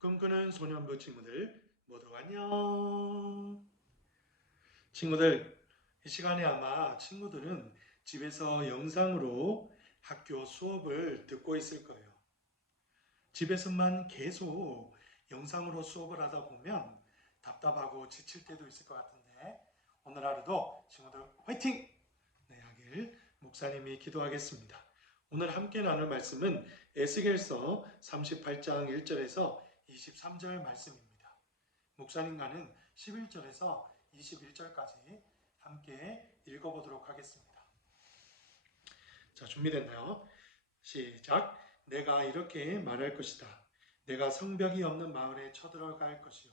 꿈꾸는 소년부 친구들 모두 안녕. 친구들, 이 시간에 아마 친구들은 집에서 영상으로 학교 수업을 듣고 있을 거예요. 집에서만 계속 영상으로 수업을 하다 보면 답답하고 지칠 때도 있을 것 같은데 오늘 하루도 친구들 화이팅! 네, 하길 목사님이 기도하겠습니다. 오늘 함께 나눌 말씀은 에스겔서 38장 1절에서 23절 말씀입니다. 목사님과는 11절에서 21절까지 함께 읽어보도록 하겠습니다. 자, 준비됐나요? 시작! 내가 이렇게 말할 것이다. 내가 성벽이 없는 마을에 쳐들어갈 것이요.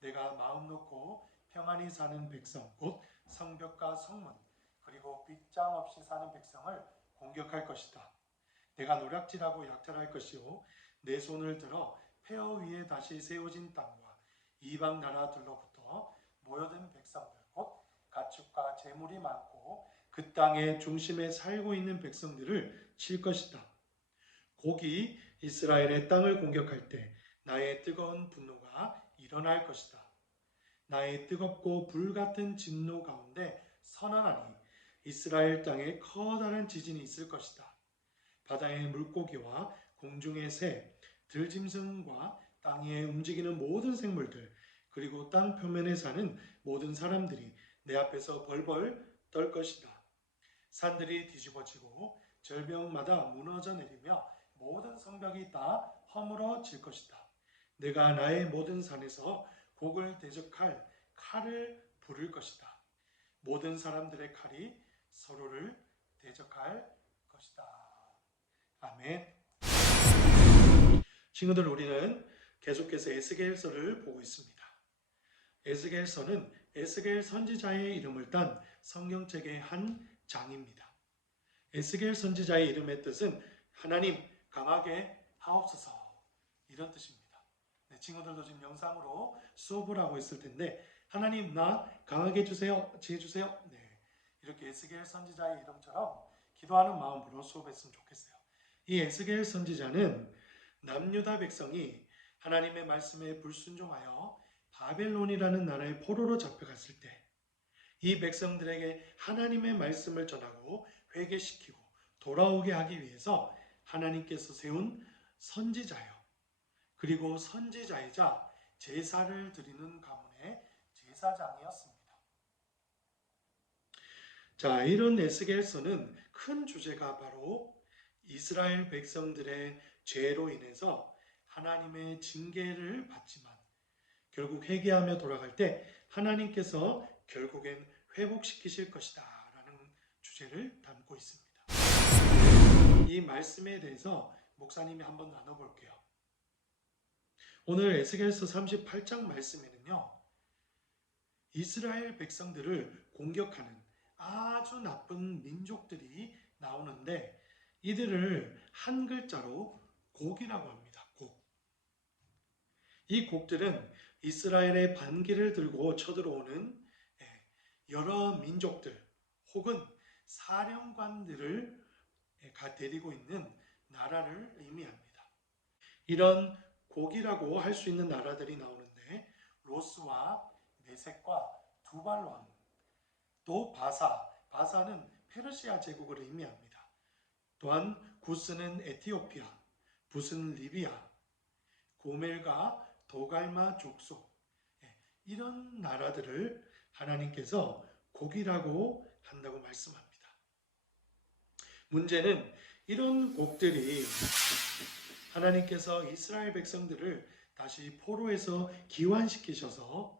내가 마음 놓고 평안히 사는 백성, 곧 성벽과 성문, 그리고 빗장 없이 사는 백성을 공격할 것이다. 내가 노략질하고 약탈할 것이요. 내 손을 들어 폐허 위에 다시 세워진 땅과 이방 나라들로부터 모여든 백성들, 곧 가축과 재물이 많고 그 땅의 중심에 살고 있는 백성들을 칠 것이다. 곡이 이스라엘의 땅을 공격할 때 나의 뜨거운 분노가 일어날 것이다. 나의 뜨겁고 불같은 진노 가운데 선언하니 이스라엘 땅에 커다란 지진이 있을 것이다. 바다의 물고기와 공중의 새, 들짐승과 땅 위에 움직이는 모든 생물들, 그리고 땅 표면에 사는 모든 사람들이 내 앞에서 벌벌 떨 것이다. 산들이 뒤집어지고 절벽마다 무너져 내리며 모든 성벽이 다 허물어질 것이다. 내가 나의 모든 산에서 곡을 대적할 칼을 부를 것이다. 모든 사람들의 칼이 서로를 대적할 것이다. 아멘. 친구들, 우리는 계속해서 에스겔서를 보고 있습니다. 에스겔서는 에스겔 선지자의 이름을 딴 성경책의 한 장입니다. 에스겔 선지자의 이름의 뜻은 하나님 강하게 하옵소서, 이런 뜻입니다. 네, 친구들도 지금 영상으로 수업을 하고 있을 텐데 하나님 나 강하게 해주세요, 지혜주세요. 네, 이렇게 에스겔 선지자의 이름처럼 기도하는 마음으로 수업했으면 좋겠어요. 이 에스겔 선지자는 남유다 백성이 하나님의 말씀에 불순종하여 바벨론이라는 나라의 포로로 잡혀갔을 때 이 백성들에게 하나님의 말씀을 전하고 회개시키고 돌아오게 하기 위해서 하나님께서 세운 선지자요. 그리고 선지자이자 제사를 드리는 가문의 제사장이었습니다. 자, 이런 에스겔서는 큰 주제가 바로 이스라엘 백성들의 죄로 인해서 하나님의 징계를 받지만 결국 회개하며 돌아갈 때 하나님께서 결국엔 회복시키실 것이다 라는 주제를 담고 있습니다. 이 말씀에 대해서 목사님이 한번 나눠볼게요. 오늘 에스겔서 38장 말씀에는요, 이스라엘 백성들을 공격하는 아주 나쁜 민족들이 나오는데 이들을 한 글자로 곡이라고 합니다. 곡. 이 곡들은 이스라엘의 반기를 들고 쳐들어오는 여러 민족들 혹은 사령관들을 데리고 있는 나라를 의미합니다. 이런 곡이라고 할 수 있는 나라들이 나오는데 로스와 메섹과 두발론, 또 바사는 페르시아 제국을 의미합니다. 또한 구스는 에티오피아, 붓은 리비아, 고멜과 도갈마 족속, 이런 나라들을 하나님께서 곡이라고 한다고 말씀합니다. 문제는 이런 곡들이 하나님께서 이스라엘 백성들을 다시 포로에서 기환시키셔서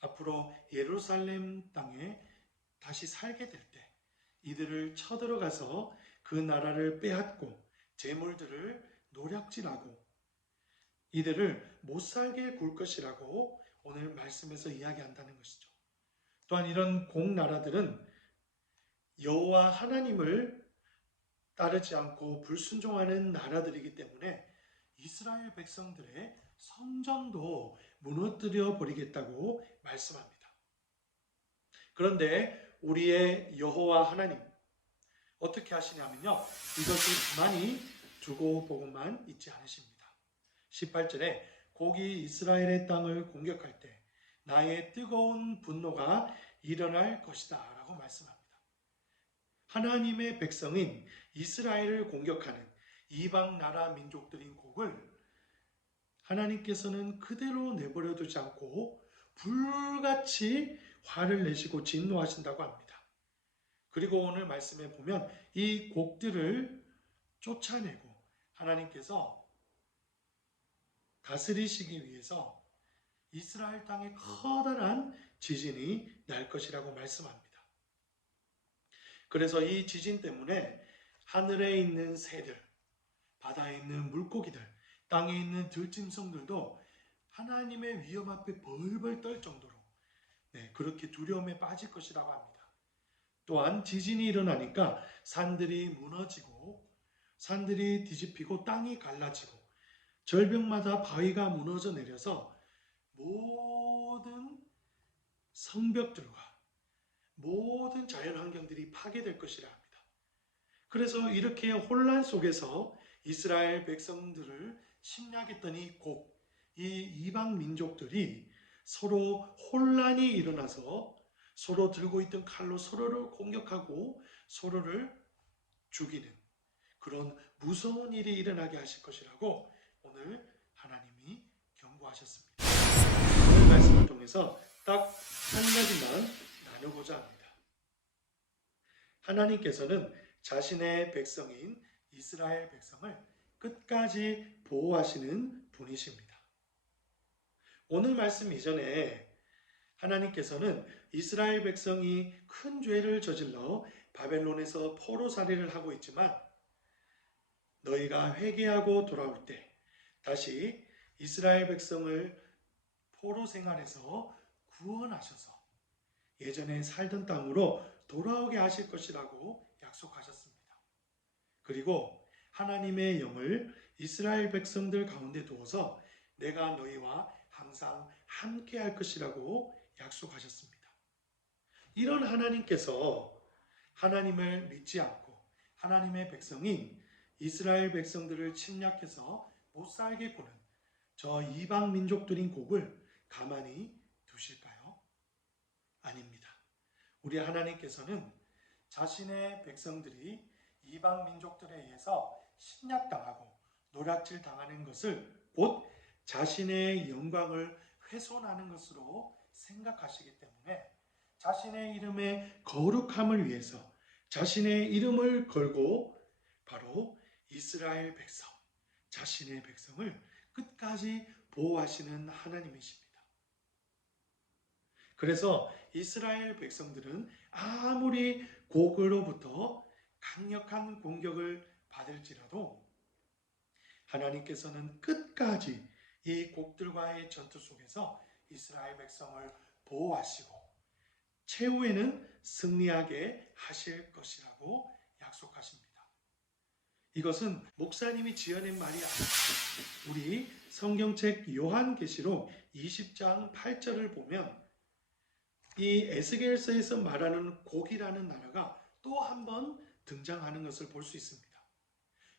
앞으로 예루살렘 땅에 다시 살게 될 때 이들을 쳐들어가서 그 나라를 빼앗고 재물들을 노략질하고 이들을 못살게 굴 것이라고 오늘 말씀에서 이야기한다는 것이죠. 또한 이런 곡나라들은 여호와 하나님을 따르지 않고 불순종하는 나라들이기 때문에 이스라엘 백성들의 성전도 무너뜨려 버리겠다고 말씀합니다. 그런데 우리의 여호와 하나님 어떻게 하시냐면요, 이것을 가만히 두고 보고만 있지 않으십니다. 18절에 곡이 이스라엘의 땅을 공격할 때 나의 뜨거운 분노가 일어날 것이다 라고 말씀합니다. 하나님의 백성인 이스라엘을 공격하는 이방 나라 민족들인 곡을 하나님께서는 그대로 내버려 두지 않고 불같이 화를 내시고 진노하신다고 합니다. 그리고 오늘 말씀에 보면 이 곡들을 쫓아내고 하나님께서 다스리시기 위해서 이스라엘 땅에 커다란 지진이 날 것이라고 말씀합니다. 그래서 이 지진 때문에 하늘에 있는 새들, 바다에 있는 물고기들, 땅에 있는 들짐승들도 하나님의 위험 앞에 벌벌 떨 정도로 그렇게 두려움에 빠질 것이라고 합니다. 또한 지진이 일어나니까 산들이 무너지고 산들이 뒤집히고 땅이 갈라지고 절벽마다 바위가 무너져 내려서 모든 성벽들과 모든 자연환경들이 파괴될 것이라 합니다. 그래서 이렇게 혼란 속에서 이스라엘 백성들을 침략했던 이 이방 민족들이 서로 혼란이 일어나서 서로 들고 있던 칼로 서로를 공격하고 서로를 죽이는 그런 무서운 일이 일어나게 하실 것이라고 오늘 하나님이 경고하셨습니다. 오늘 말씀을 통해서 딱 한 가지만 나누고자 합니다. 하나님께서는 자신의 백성인 이스라엘 백성을 끝까지 보호하시는 분이십니다. 오늘 말씀 이전에 하나님께서는 이스라엘 백성이 큰 죄를 저질러 바벨론에서 포로살이를 하고 있지만 너희가 회개하고 돌아올 때 다시 이스라엘 백성을 포로 생활에서 구원하셔서 예전에 살던 땅으로 돌아오게 하실 것이라고 약속하셨습니다. 그리고 하나님의 영을 이스라엘 백성들 가운데 두어서 내가 너희와 항상 함께 할 것이라고 약속하셨습니다. 이런 하나님께서 하나님을 믿지 않고 하나님의 백성인 이스라엘 백성들을 침략해서 못 살게 구는 저 이방 민족들인 곡을 가만히 두실까요? 아닙니다. 우리 하나님께서는 자신의 백성들이 이방 민족들에 의해서 침략당하고 노략질 당하는 것을 곧 자신의 영광을 훼손하는 것으로 생각하시기 때문에 자신의 이름의 거룩함을 위해서 자신의 이름을 걸고 바로 이스라엘 백성, 자신의 백성을 끝까지 보호하시는 하나님이십니다. 그래서 이스라엘 백성들은 아무리 곡으로부터 강력한 공격을 받을지라도 하나님께서는 끝까지 이 곡들과의 전투 속에서 이스라엘 백성을 보호하시고 최후에는 승리하게 하실 것이라고 약속하십니다. 이것은 목사님이 지어낸 말이 아닙니다. 우리 성경책 요한계시록 20장 8절을 보면 이 에스겔서에서 말하는 곡이라는 나라가 또 한 번 등장하는 것을 볼 수 있습니다.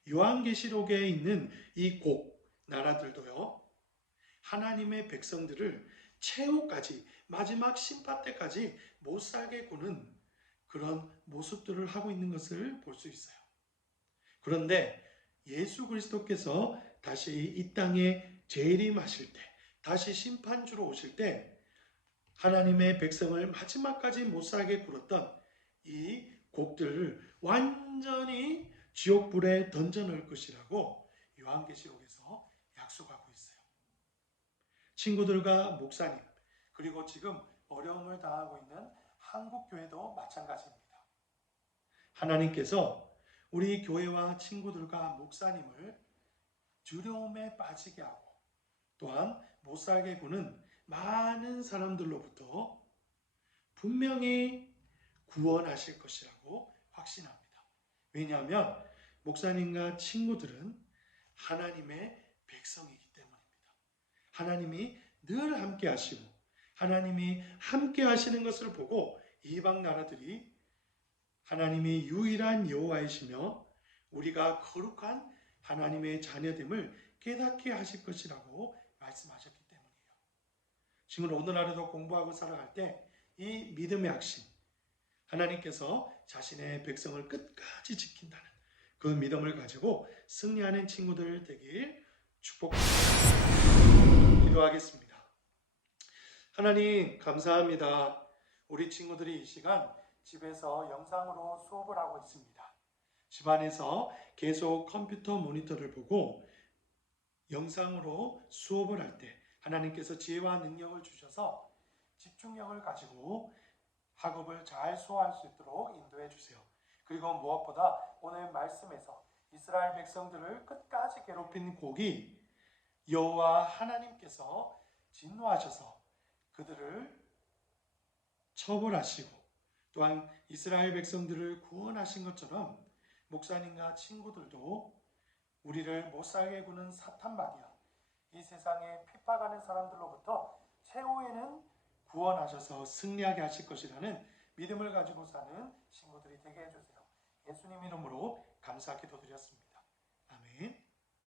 요한계시록에 있는 이 곡 나라들도요, 하나님의 백성들을 최후까지 마지막 심판 때까지 못 살게 구는 그런 모습들을 하고 있는 것을 볼 수 있어요. 그런데 예수 그리스도께서 다시 이 땅에 재림하실 때, 다시 심판주로 오실 때 하나님의 백성을 마지막까지 못 살게 굴었던 이 곡들을 완전히 지옥불에 던져놓을 것이라고 요한계시록에서 약속하고 있어요. 친구들과 목사님, 그리고 지금 어려움을 당하고 있는 한국교회도 마찬가지입니다. 하나님께서 우리 교회와 친구들과 목사님을 두려움에 빠지게 하고 또한 못 살게 구는 많은 사람들로부터 분명히 구원하실 것이라고 확신합니다. 왜냐하면 목사님과 친구들은 하나님의 백성이기 때문입니다. 하나님이 늘 함께 하시고 하나님이 함께 하시는 것을 보고 이방 나라들이 하나님이 유일한 여호와이시며 우리가 거룩한 하나님의 자녀됨을 깨닫게 하실 것이라고 말씀하셨기 때문이에요. 친구들, 오늘 하루도 공부하고 살아갈 때 이 믿음의 핵심, 하나님께서 자신의 백성을 끝까지 지킨다는 그 믿음을 가지고 승리하는 친구들 되길 축복합니다. 기도하겠습니다. 하나님 감사합니다. 우리 친구들이 이 시간 집에서 영상으로 수업을 하고 있습니다. 집안에서 계속 컴퓨터 모니터를 보고 영상으로 수업을 할 때 하나님께서 지혜와 능력을 주셔서 집중력을 가지고 학업을 잘 수호할 수 있도록 인도해 주세요. 그리고 무엇보다 오늘 말씀에서 이스라엘 백성들을 끝까지 괴롭힌 곡이 여호와 하나님께서 진노하셔서 그들을 처벌하시고 또한 이스라엘 백성들을 구원하신 것처럼 목사님과 친구들도 우리를 못살게 구는 사탄마귀와 이 세상에 핍박하는 사람들로부터 최후에는 구원하셔서 승리하게 하실 것이라는 믿음을 가지고 사는 친구들이 되게 해주세요. 예수님 이름으로 감사 기도드렸습니다. 아멘.